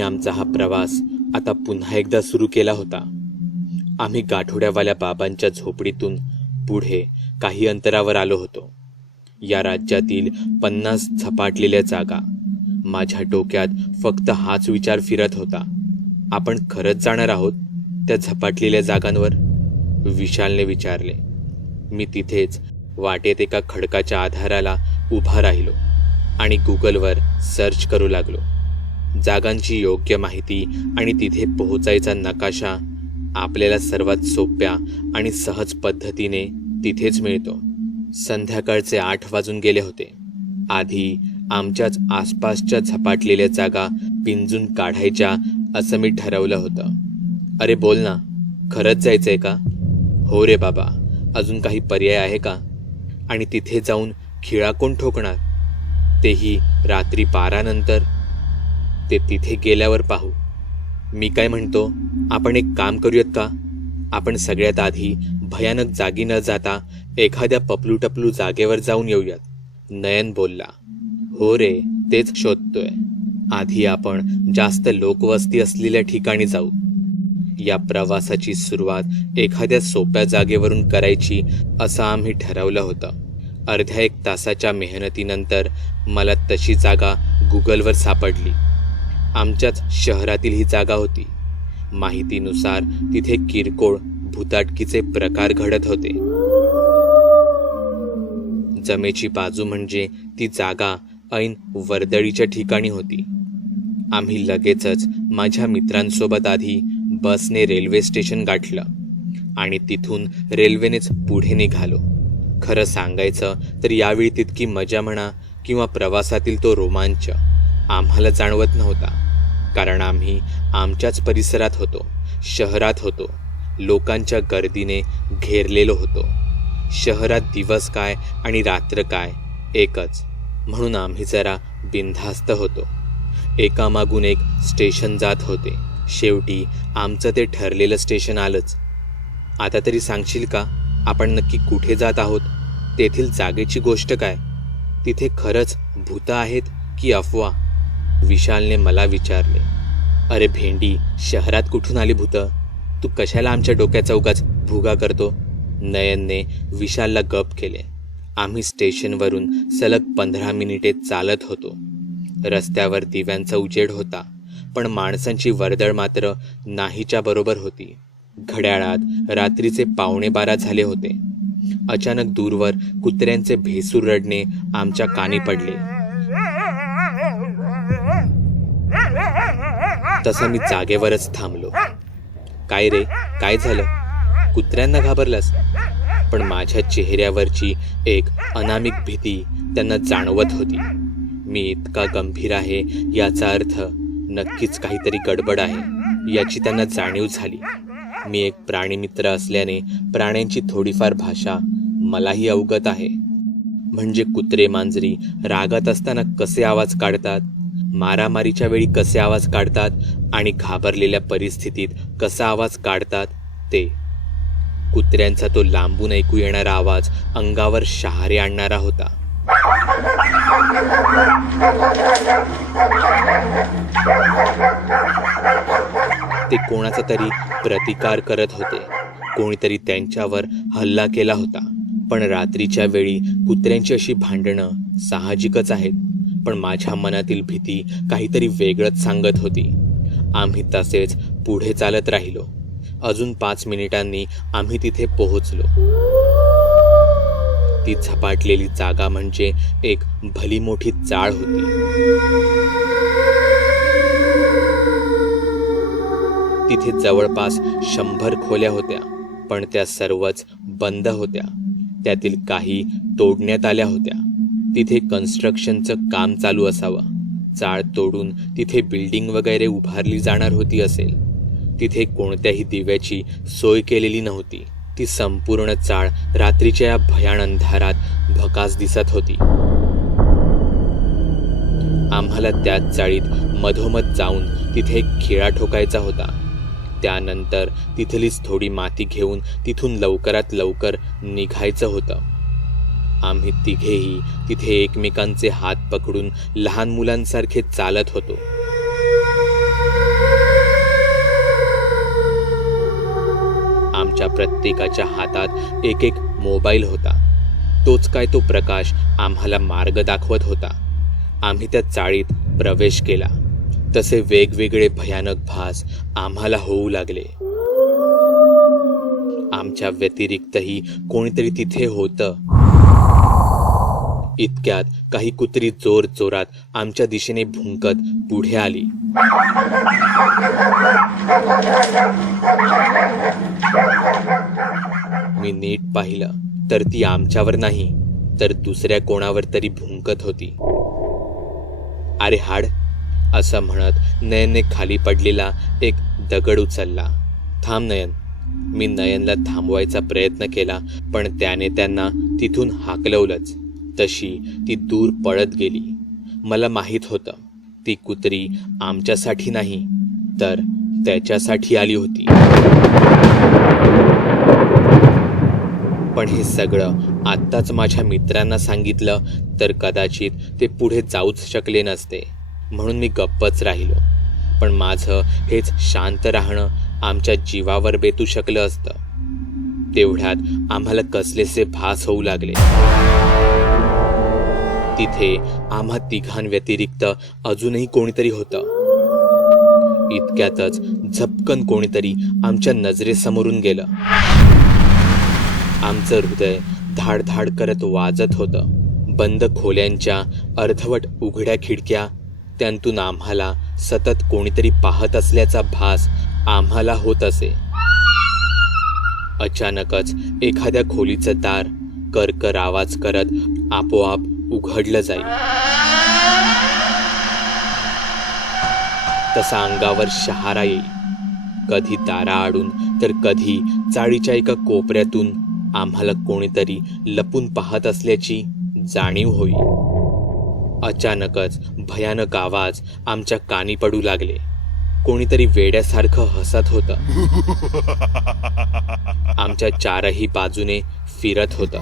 आम्ही आमचा हा प्रवास आता पुन्हा एकदा सुरू केला होता. आम्ही गाठोड्यावाल्या बाबांच्या झोपडीतून पुढे काही अंतरावर आलो होतो. या राज्यातील पन्नास झपाटलेल्या जागा माझ्या डोक्यात फक्त हाच विचार फिरत होता. आपण खरंच जाणार आहोत त्या झपाटलेल्या जागांवर? विशालने विचारले. मी तिथेच वाटेत एका खडकाच्या आधाराला उभा राहिलो आणि गुगलवर सर्च करू लागलो. जागांची योग्य माहिती आणि तिथे पोहोचायचा नकाशा आपल्याला सर्वात सोप्या आणि सहज पद्धतीने तिथेच मिळतो. संध्याकाळचे आठ वाजून गेले होते. आधी आमच्याच आसपासच्या झपाटलेल्या जागा पिंजून काढायच्या असं मी ठरवलं होतं. अरे बोल ना खरंच जायचंय का? हो रे बाबा अजून काही पर्याय आहे का? आणि तिथे जाऊन खिळा कोण ठोकणार? तेही रात्री बारानंतर ते तिथे गेल्यावर पाहू. मी काय म्हणतो? आपण एक काम करूयात का? आपण सगळ्यात आधी भयानक जागी न जाता एखाद्या पपलू टपलू जागेवर जाऊन येऊयात. नयन बोलला. हो रे तेच शोधतोय. आधी आपण जास्त लोकवस्ती असलेल्या ठिकाणी जाऊ. या प्रवासाची सुरुवात एखाद्या सोप्या जागेवरून करायची असं आम्ही ठरवलं होतं. अर्ध्या एक तासाच्या मेहनतीनंतर मला तशी जागा गुगलवर सापडली. आमच्याच शहरातील ही जागा होती. माहितीनुसार तिथे किरकोळ भूताटकीचे प्रकार घडत होते. जमेची बाजू म्हणजे ती जागा ऐन वर्दळीच्या ठिकाणी होती. आम्ही लगेचच माझ्या मित्रांसोबत आधी बसने रेल्वे स्टेशन गाठलं आणि तिथून रेल्वेनेच पुढे निघालो. खरं सांगायचं तर यावेळी तितकी मजा म्हणा किंवा प्रवासातील तो रोमांच आम्हाला जाणवत नव्हता. कारण आम्ही आमच्याच परिसरात होतो शहरात होतो लोकांच्या गर्दीने घेरलेलो होतो. शहरात दिवस काय आणि रात्र काय एकच. म्हणून आम्ही जरा बिनधास्त होतो. एकामागून एक स्टेशन जात होते. शेवटी आमचं ते ठरलेलं स्टेशन आलंच. आता तरी सांगशील का आपण नक्की कुठे जात आहोत? तेथील जागेची गोष्ट काय? तिथे खरंच भूतं आहेत की अफवा? विशालने मला विचारले अरे भेंडी शहरात कुठून आली भूतं? तू कशाला आमच्या डोक्या चौकाच भुगा करतो? नयनने विशालला गप केले. आम्ही स्टेशनवरून सलग पंधरा मिनिटे चालत होतो. रस्त्यावर दिव्यांचा उजेड होता पण माणसांची वर्दळ मात्र नाहीच्या बरोबर होती. घड्याळात रात्रीचे पावणे बारा झाले होते. अचानक दूरवर कुत्र्यांचे भेसूर रडणे आमच्या कानी पडले. तसं मी जागेवरच थांबलो. काय रे? काय झालं? कुत्र्यांना घाबरलास? पण माझ्या चेहऱ्यावरची एक अनामिक भीती त्यांना जाणवत होती. मी इतका गंभीर आहे याचा अर्थ नक्कीच काहीतरी गडबड आहे याची त्यांना जाणीव झाली. मी एक प्राणीमित्र असल्याने प्राण्यांची थोडीफार भाषा मलाही अवगत आहे. म्हणजे कुत्रे मांजरी रागात असताना कसे आवाज काढतात? मारामारीच्या वेळी कसे आवाज काढतात आणि घाबरलेल्या परिस्थितीत कसा आवाज काढतात ते. कुत्र्यांचा तो लांबून ऐकू येणारा आवाज अंगावर शहारे आणणारा होता. ते कोणाचा तरी प्रतिकार करत होते. कोणीतरी त्यांच्यावर हल्ला केला होता. पण रात्रीच्या वेळी कुत्र्यांची अशी भांडणं साहजिकच आहेत. पण माझ्या मनातील भीती काहीतरी वेगळंच सांगत होती. आम्ही तसेच पुढे चालत राहिलो. अजून पाच मिनिटांनी आम्ही तिथे पोहोचलो. ती झपाटलेली जागा म्हणजे एक भली मोठी चाळ होती. तिथे जवळपास शंभर खोल्या होत्या पण त्या सर्वच बंद होत्या. त्यातील काही तोडण्यात आल्या होत्या. तिथे कन्स्ट्रक्शनचं काम चालू असावं. चाळ तोडून तिथे बिल्डिंग वगैरे उभारली जाणार होती असेल. तिथे कोणत्याही दिव्याची सोय केलेली नव्हती. ती संपूर्ण चाळ रात्रीच्या या भयान अंधारात भकास दिसत होती. आम्हाला त्याच चाळीत मधोमध जाऊन तिथे एक खिळा ठोकायचा होता. त्यानंतर तिथलीच थोडी माती घेऊन तिथून लवकरात लवकर निघायचं होतं. आम्ही तिघेही तिथे एकमेकांचे हात पकडून लहान मुलांसारखे चालत होतो. आमच्या प्रत्येकाच्या हातात एक एक मोबाईल होता. तोच काय तो प्रकाश आम्हाला मार्ग दाखवत होता. आम्ही त्या चाळीत प्रवेश केला. तसे वेगवेगळे भयानक भास आम्हाला होऊ लागले. आमच्या व्यतिरिक्तही कोणीतरी तिथे होतं. इतक्यात काही कुत्री जोर जोरात आमच्या दिशेने भुंकत पुढे आली. मी नीट पाहिलं तर ती आमच्यावर नाही तर दुसऱ्या कोणावर तरी भुंकत होती. अरे हाड असं म्हणत नयनने खाली पडलेला एक दगड उचलला. थांब नयन मी नयनला थांबवायचा प्रयत्न केला पण त्याने त्यांना तिथून हाकलवलंच. तशी ती दूर पळत गेली. मला माहीत होतं ती कुत्री आमच्यासाठी नाही तर त्याच्यासाठी आली होती. पण हे सगळं आत्ताच माझ्या मित्रांना सांगितलं तर कदाचित ते पुढे जाऊच शकले नसते. म्हणून मी गप्पच राहिलो. पण माझं हेच शांत राहणं आमच्या जीवावर बेतू शकलं असतं. तेवढ्यात आम्हाला कसलेसे भास होऊ लागले. तिथे आम्हा तिघांव्यतिरिक्त अजूनही कोणीतरी होतं. इतक्यातच झपकन कोणीतरी आमच्या नजरेसमोरून गेलं. आमचं हृदय धाड धाड करत वाजत होतं. बंद खोल्यांच्या अर्धवट उघड्या खिडक्या त्यांतून आम्हाला सतत कोणीतरी पाहत असल्याचा भास आम्हाला होत असे. अचानकच एखाद्या खोलीचं दार करकर आवाज करत आपोआप उघडलं जाईल. तसा अंगावर शहारा येईल. कधी दारा आडून तर कधी चाळीच्या एका कोपऱ्यातून आम्हाला कोणीतरी लपून पाहत असल्याची जाणीव होईल. अचानकच भयानक आवाज आमच्या कानी पडू लागले. कोणीतरी वेड्यासारखं हसत होतं. आमच्या चारही बाजूने फिरत होतं.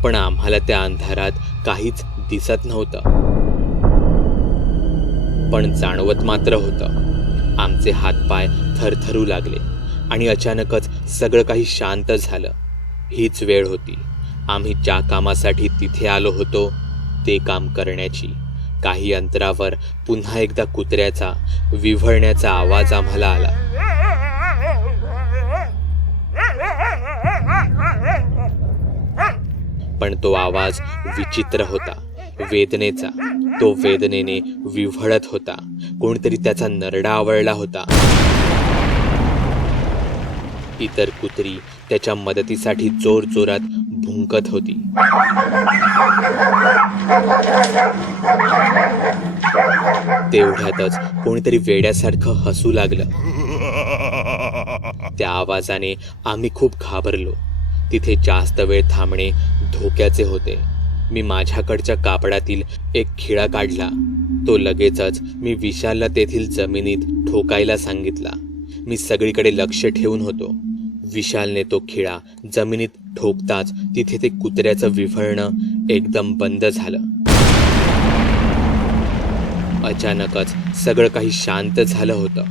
पण आम्हाला त्या अंधारात काहीच दिसत नव्हतं. पण जाणवत मात्र होतं. आमचे हातपाय थरथरू लागले आणि अचानकच सगळं काही शांत झालं. हीच वेळ होती. आम्ही ज्या कामासाठी तिथे आलो होतो ते काम करण्याची. काही अंतरावर पुन्हा एकदा कुत्र्याचा विव्हळण्याचा आवाज आम्हाला आला. पण तो आवाज विचित्र होता. वेदनेचा. तो वेदनेने विव्हळत होता. कोणतरी त्याचा नरडा आवळला होता. इतर कुत्री त्याच्या मदतीसाठी जोर जोरात भुंकत होती. तेवढ्यातच कोणीतरी वेड्यासारखं हसू लागलं. त्या आवाजाने आम्ही खूप घाबरलो. तिथे जास्त वेळ थांबणे धोक्याचे होते. मी माझ्याकडच्या कापडातील एक खिळा काढला. तो लगेचच मी विशालला तेथील जमिनीत ठोकायला सांगितला. मी सगळीकडे लक्ष ठेवून होतो. विशालने तो खिळा जमिनीत ठोकताच तिथे ते कुत्र्याचं विफळणं एकदम बंद झालं. अचानकच सगळं काही शांत झालं होतं.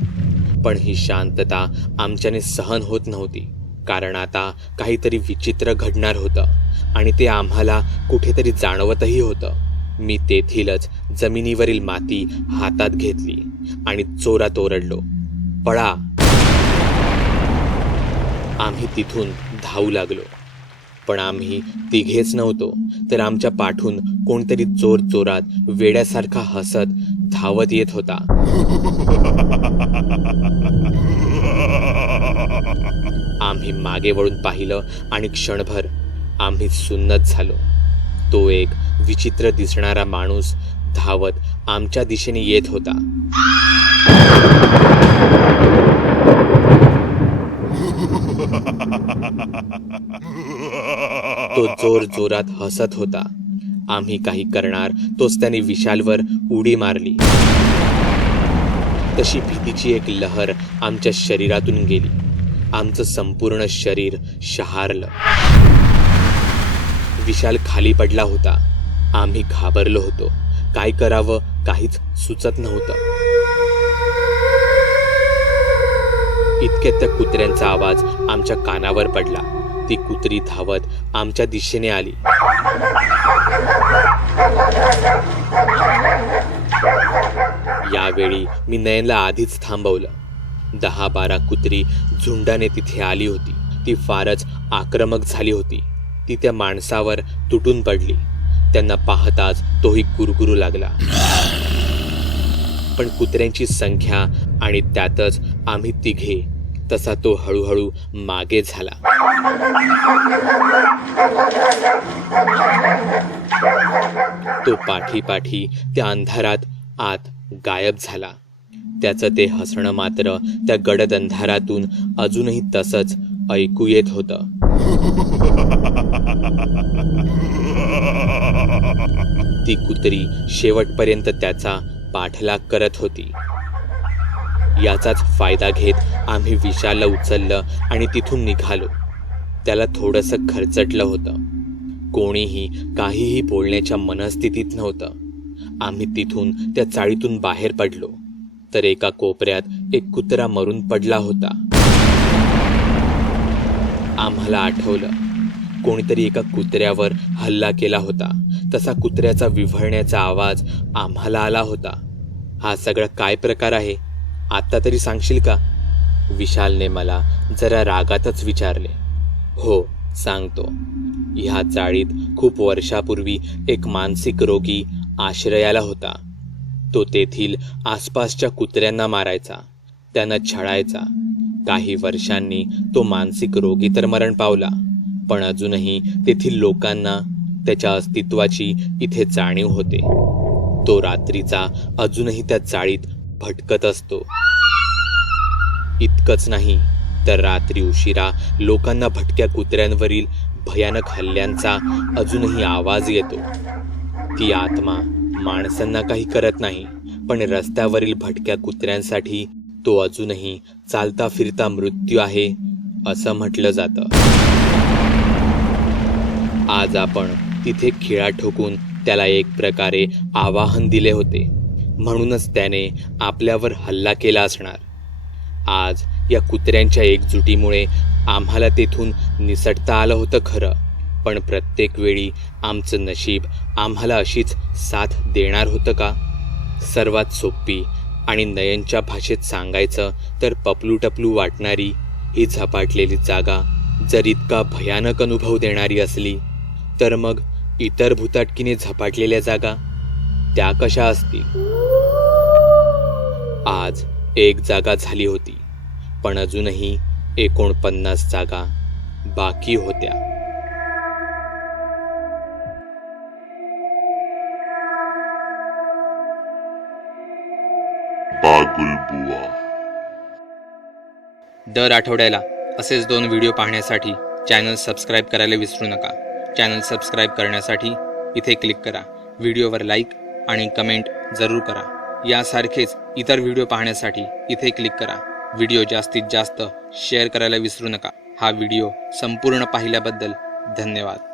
पण ही शांतता आमच्याने सहन होत नव्हती. कारण आता काहीतरी विचित्र घडणार होतं आणि ते आम्हाला कुठेतरी जाणवतही होतं. मी तेथीलच जमिनीवरील माती हातात घेतली आणि जोरात ओरडलो पळा. आम्ही तिथून धावू लागलो. पण आम्ही तिघेच नव्हतो तर आमच्या पाठून कोणतरी जोर जोरात वेड्यासारखा हसत धावत येत होता. आम्ही मागे वळून पाहिलं आणि क्षणभर आम्ही सुन्नत झालो. तो एक विचित्र दिसणारा माणूस धावत आमच्या दिशेने येत होता. तो जोर जोरात हसत होता. आम्ही काही करणार तोच त्याने विशालवर उडी मारली. तशी भीतीची एक लहर आमच्या शरीरातून गेली. आमचं संपूर्ण शरीर शहारलं. विशाल खाली पडला होता. आम्ही घाबरलो होतो. काय करावं काहीच सुचत नव्हतं. इतक्यात त्या कुत्र्यांचा आवाज आमच्या कानावर पडला. ती कुत्री धावत आमच्या दिशेने आली. यावेळी मी नयनला आधीच थांबवलं. दहा बारा कुत्री झुंडाने तिथे आली होती. ती फारच आक्रमक झाली होती. ती त्या माणसावर तुटून पडली. त्यांना पाहताच तोही गुरगुरू लागला. पण कुत्र्यांची संख्या आणि त्यातच आम्ही तिघे तसा तो हळूहळू मागे झाला. तो पाठी पाठी त्या अंधारात आत गायब झाला. त्याचं ते हसणं मात्र त्या गडद अंधारातून अजूनही तसंच ऐकू येत होतं. ती कुत्री शेवटपर्यंत त्याचा पाठलाग करत होती. याचाच फायदा घेत आम्ही विशालला उचललं आणि तिथून निघालो. त्याला थोडंसं खरचटलं होतं. कोणीही काहीही बोलण्याच्या मनस्थितीत नव्हतं. आम्ही तिथून त्या चाळीतून बाहेर पडलो. तर एका कोपऱ्यात एक कुत्रा मरून पडला होता. आम्हाला आठवलं. कोणीतरी एका कुत्र्यावर हल्ला केला होता. तसा कुत्र्याचा विव्हळण्याचा आवाज आम्हाला आला होता. हा सगळा काय प्रकार आहे? आत्ता तरी सांगशील का? विशालने मला जरा रागातच विचारले. हो सांगतो. ह्या चाळीत खूप वर्षापूर्वी एक मानसिक रोगी आश्रयाला होता. तो तेथील आसपासच्या कुत्र्यांना मारायचा त्यांना छळायचा. काही वर्षांनी तो मानसिक रोगी तर मरण पावला पण अजूनही तेथील लोकांना त्याच्या अस्तित्वाची इथे जाणीव होते. तो रात्रीचा अजूनही त्या चाळीत भटकत असतो. इतकंच नाही तर रात्री उशिरा लोकांना भटक्या कुत्र्यांवरील भयानक हल्ल्यांचा अजूनही आवाज येतो. ती आत्मा माणसांना काही करत नाही पण रस्त्यावरील भटक्या कुत्र्यांसाठी तो अजूनही चालता फिरता मृत्यू आहे असं म्हटलं जातं. आज आपण तिथे खिळा ठोकून त्याला एक प्रकारे आवाहन दिले होते. म्हणूनच त्याने आपल्यावर हल्ला केला असणार. आज या कुत्र्यांच्या एकजुटीमुळे आम्हाला तेथून निसटता आलं होतं खरं. पण प्रत्येक वेळी आमचं नशीब आम्हाला अशीच साथ देणार होतं का? सर्वात सोपी आणि नयनच्या भाषेत सांगायचं तर पपलू टपलू वाटणारी ही झपाटलेली जागा जर इतका भयानक अनुभव देणारी असली तर मग इतर भूताटकीने झपाटलेल्या जागा त्या कशा असतील? आज एक जागा झाली होती पण अजूनही एकोणपन्नास जागा बाकी होत्या. बुवा दर आठवड्याला असेच दोन व्हिडिओ पाहण्यासाठी चॅनल सबस्क्राईब करायला विसरू नका. चॅनल सबस्क्राईब करण्यासाठी इथे क्लिक करा. व्हिडिओवर लाईक आणि कमेंट जरूर करा. यासारखेच इतर व्हिडिओ पाहण्यासाठी इथे क्लिक करा. व्हिडिओ जास्तीत जास्त शेअर करायला विसरू नका. हा व्हिडिओ संपूर्ण पाहिल्याबद्दल धन्यवाद.